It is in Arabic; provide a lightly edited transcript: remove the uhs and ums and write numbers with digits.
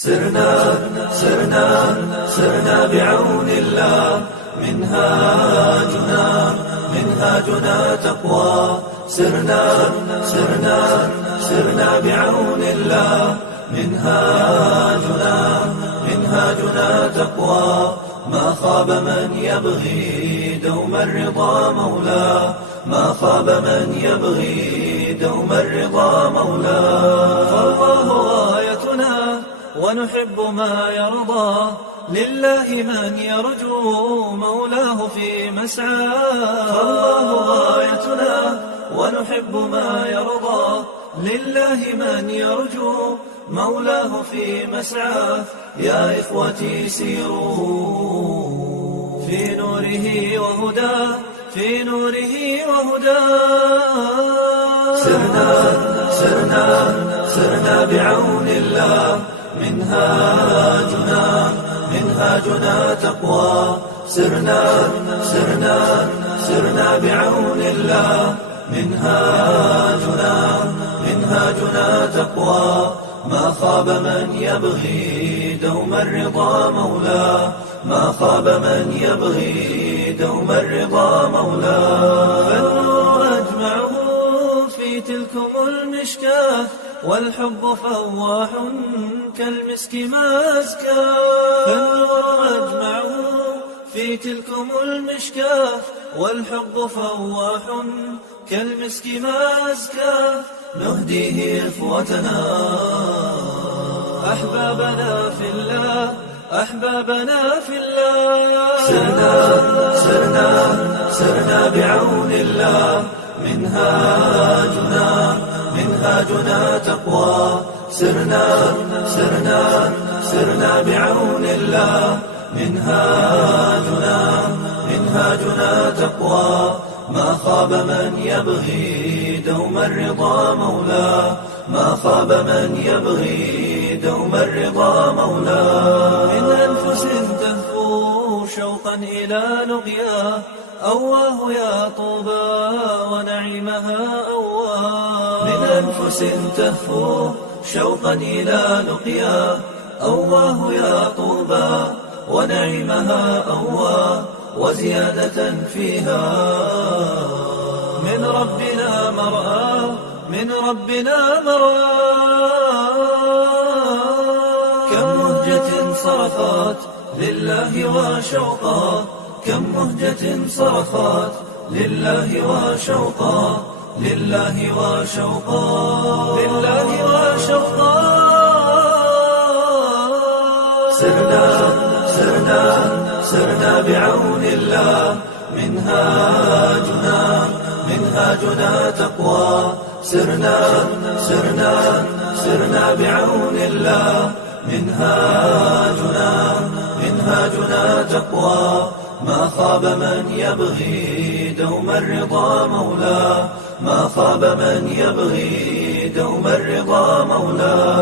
سرنا بعون الله منهاجنا تقوى. سرنا بعون الله منهاجنا تقوى. ما خاب من يبغي دوم الرضا مولاه، ما خاب من يبغي دوم الرضا مولاه. فالله غايتنا ونحب ما يرضى، لله من يرجو مولاه في مسعاه. فالله غايتنا ونحب ما يرضى، لله من يرجو مولاه في مسعاه. يا إخوتي سيروا في نوره وهداه، في نوره وهداه. سرنا بعون الله منهاجنا تقوى. سرنا بعون الله منهاجنا تقوى. ما خاب من يبغي دوم الرضا مولاه، ما خاب من يبغي دوم الرضا مولاه. فالنور أجمعه في تلكم المشكاة، والحب فواح كالمسك ما أزكاه. فالنور أجمعه في تلكم المشكاة، والحب فواح كالمسك ما أزكاه. نهديه إخوتنا أحبابنا في الله، أحبابنا في الله. سرنا بعون الله منهاجنا تقوى. سرنا بعون الله منهاجنا تقوى. ما خاب من يبغي دوم الرضا مولاه، ما خاب من يبغي دوم الرضا مولاه. من أنفس تهفو شوقا إلى لقياه، أواه يا طوبى ونعيمها أواه. من أنفس تهفو شوقا إلى لقياه، أواه يا طوبى ونعيمها أواه. وزيادة فيها من ربنا مرآة، من ربنا مرآة. كم مهجة صرفات لله وشوقا، كم مهجة صرفات لله وشوقا، لله وشوقا، لله وشوقا. سرنا بعون الله منهاجنا تقوى. سرنا بعون الله منهاجنا تقوى. ما خاب من يبغي دوم الرضا مولاه، ما خاب من يبغي دوم الرضا مولاه.